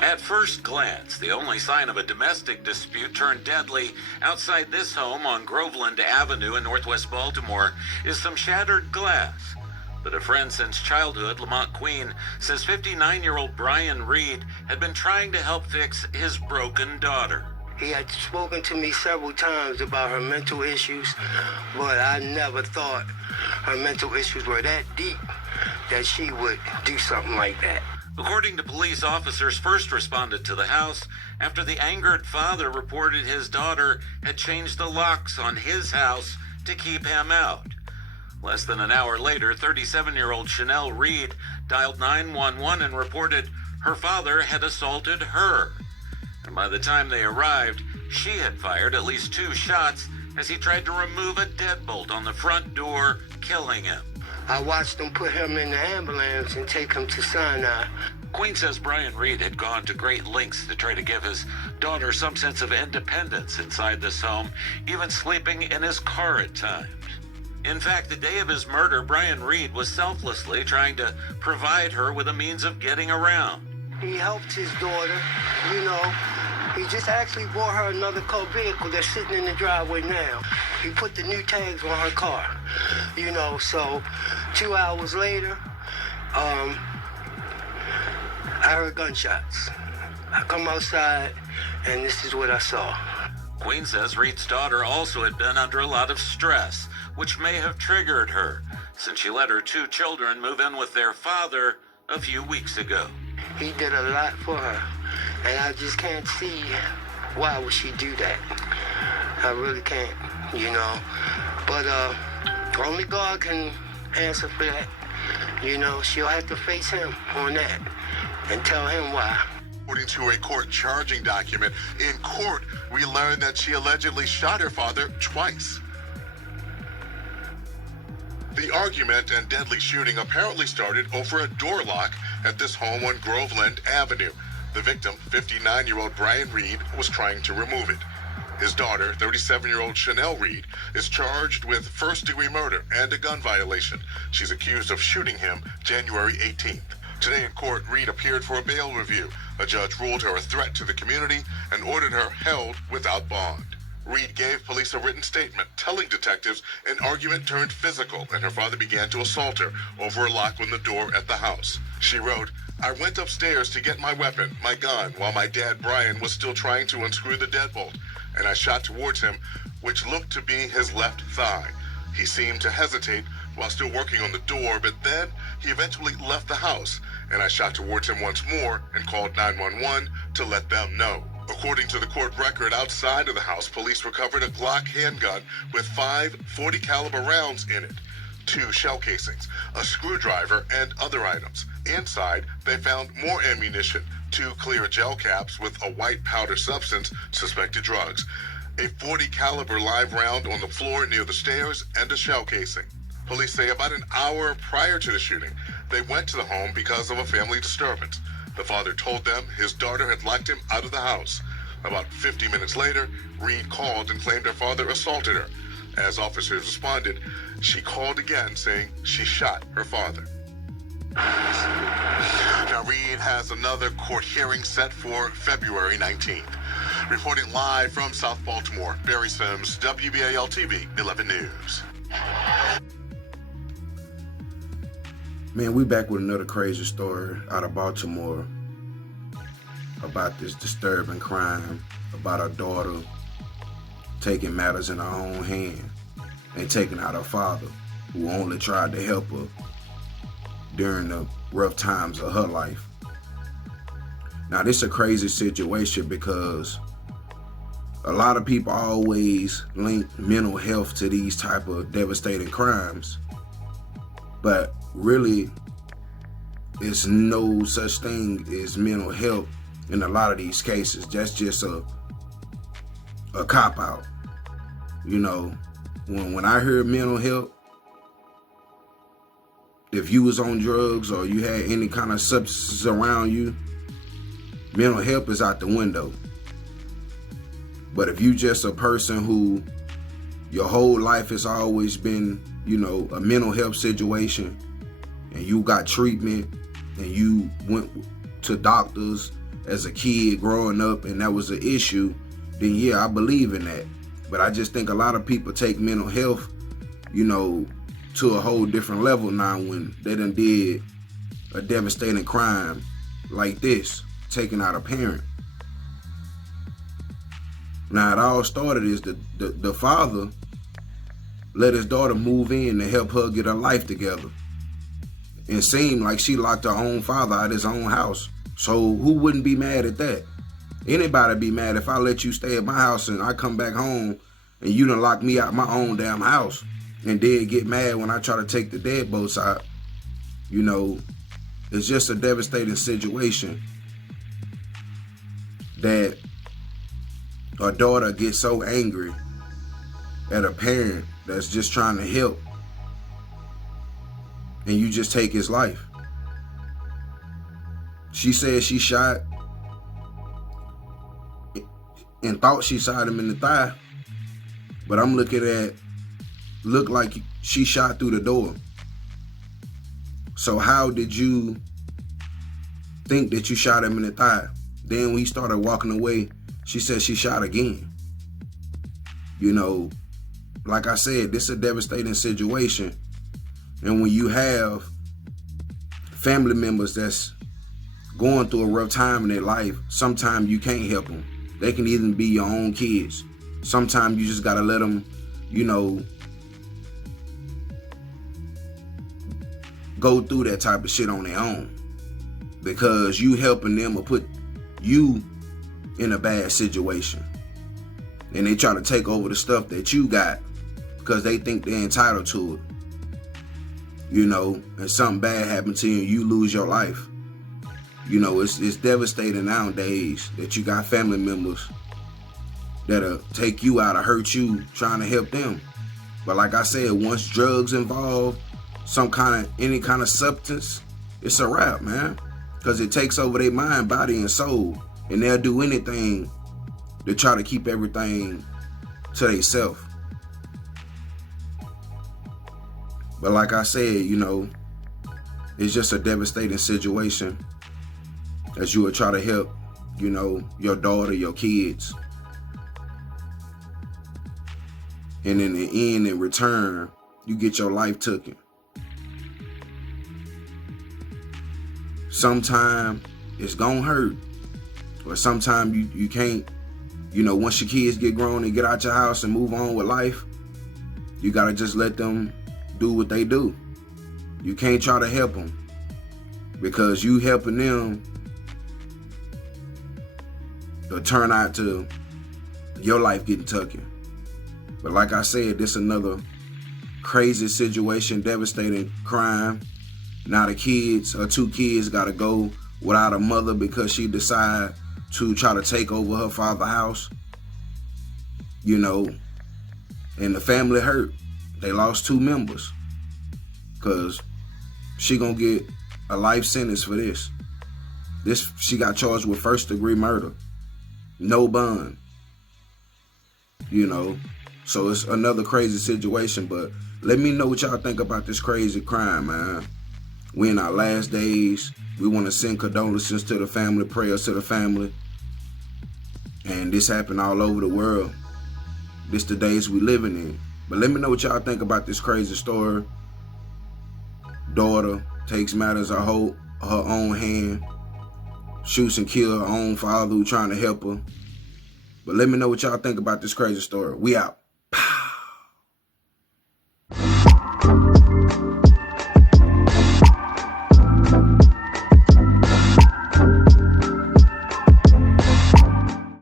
At first glance, the only sign of a domestic dispute turned deadly outside this home on Groveland Avenue in Northwest Baltimore is some shattered glass. But a friend since childhood, Lamont Queen, says 59-year-old Brian Reed had been trying to help fix his broken daughter. He had spoken to me several times about her mental issues, but I never thought her mental issues were that deep that she would do something like that. According to police, officers first responded to the house after the angered father reported his daughter had changed the locks on his house to keep him out. Less than an hour later, 37-year-old Shanelle Reed dialed 911 and reported her father had assaulted her. And by the time they arrived, she had fired at least 2 shots as he tried to remove a deadbolt on the front door, killing him. I watched them put him in the ambulance and take him to Sinai. Queen says Brian Reed had gone to great lengths to try to give his daughter some sense of independence inside this home, even sleeping in his car at times. In fact, the day of his murder, Brian Reed was selflessly trying to provide her with a means of getting around. He helped his daughter, He just actually bought her another car vehicle that's sitting in the driveway now. He put the new tags on her car, so 2 hours later, I heard gunshots. I come outside, and this is what I saw. Queen says Reed's daughter also had been under a lot of stress, which may have triggered her, since she let her 2 children move in with their father a few weeks ago. He did a lot for her, and I just can't see why would she do that. I really can't, But only God can answer for that. She'll have to face him on that and tell him why. According to a court charging document, in court, we learned that she allegedly shot her father twice. The argument and deadly shooting apparently started over a door lock at this home on Groveland Avenue. The victim, 59-year-old Brian Reed, was trying to remove it. His daughter, 37-year-old Shanelle Reed, is charged with first-degree murder and a gun violation. She's accused of shooting him January 18th. Today in court, Reed appeared for a bail review. A judge ruled her a threat to the community and ordered her held without bond. Reed gave police a written statement telling detectives an argument turned physical and her father began to assault her over a lock on the door at the house. She wrote, "I went upstairs to get my weapon, my gun, while my dad Brian was still trying to unscrew the deadbolt, and I shot towards him, which looked to be his left thigh. He seemed to hesitate while still working on the door, but then he eventually left the house, and I shot towards him once more and called 911 to let them know." According to the court record, outside of the house, police recovered a Glock handgun with 5 .40 caliber rounds in it, 2 shell casings, a screwdriver, and other items. Inside, they found more ammunition, 2 clear gel caps with a white powder substance, suspected drugs, a .40 caliber live round on the floor near the stairs, and a shell casing. Police say about an hour prior to the shooting, they went to the home because of a family disturbance. The father told them his daughter had locked him out of the house. About 50 minutes later, Reed called and claimed her father assaulted her. As officers responded, she called again saying she shot her father. Now, Reed has another court hearing set for February 19th. Reporting live from South Baltimore, Barry Sims, WBAL-TV 11 News. Man, we back with another crazy story out of Baltimore about this disturbing crime about a daughter taking matters in her own hand and taking out her father, who only tried to help her during the rough times of her life. Now, this is a crazy situation because a lot of people always link mental health to these type of devastating crimes, but really, it's no such thing as mental health in a lot of these cases. That's just a cop-out. When I hear mental health, if you was on drugs or you had any kind of substance around you, mental health is out the window. But if you just a person who your whole life has always been, a mental health situation, and you got treatment, and you went to doctors, as a kid growing up and that was an issue, then yeah, I believe in that. But I just think a lot of people take mental health, you know, to a whole different level now when they done did a devastating crime like this, taking out a parent. Now it all started is the father let his daughter move in to help her get her life together. It seemed like she locked her own father out of his own house. So who wouldn't be mad at that? Anybody be mad if I let you stay at my house and I come back home and you done lock me out my own damn house, and then get mad when I try to take the deadbolts out. You know, it's just a devastating situation that a daughter gets so angry at a parent that's just trying to help, and you just take his life. She said she shot and thought she shot him in the thigh, but I'm looking at, look like she shot through the door. So how did you think that you shot him in the thigh? Then when he started walking away, she said she shot again. You know, like I said, this is a devastating situation. And when you have family members that's going through a rough time in their life, sometimes you can't help them. They can even be your own kids. Sometimes you just gotta let them, you know, go through that type of shit on their own, because you helping them will put you in a bad situation. And they try to take over the stuff that you got because they think they're entitled to it. You know, and something bad happened to you and you lose your life. You know, it's devastating nowadays that you got family members that'll take you out or hurt you trying to help them. But like I said, once drugs involved, any kind of substance, it's a wrap, man. Because it takes over their mind, body, and soul. And they'll do anything to try to keep everything to themselves. But like I said, you know, it's just a devastating situation as you would try to help, you know, your daughter, your kids. And in the end, in return, you get your life taken. Sometimes it's gonna hurt, or sometimes you can't, you know, once your kids get grown and get out your house and move on with life, you gotta just let them do what they do. You can't try to help them, because you helping them will turn out to your life getting taken. But like I said, this is another crazy situation, devastating crime. Now the kids, her two kids, gotta go without a mother because she decided to try to take over her father's house. You know, and the family hurt. They lost 2 members because she gonna get a life sentence for this. She got charged with 1st-degree murder. No bond. You know, so it's another crazy situation. But let me know what y'all think about this crazy crime, man. We in our last days. We want to send condolences to the family, prayers to the family. And this happened all over the world. This the days we living in. But let me know what y'all think about this crazy story. Daughter takes matters in her own hand, shoots and kills her own father who trying to help her. But let me know what y'all think about this crazy story. We out.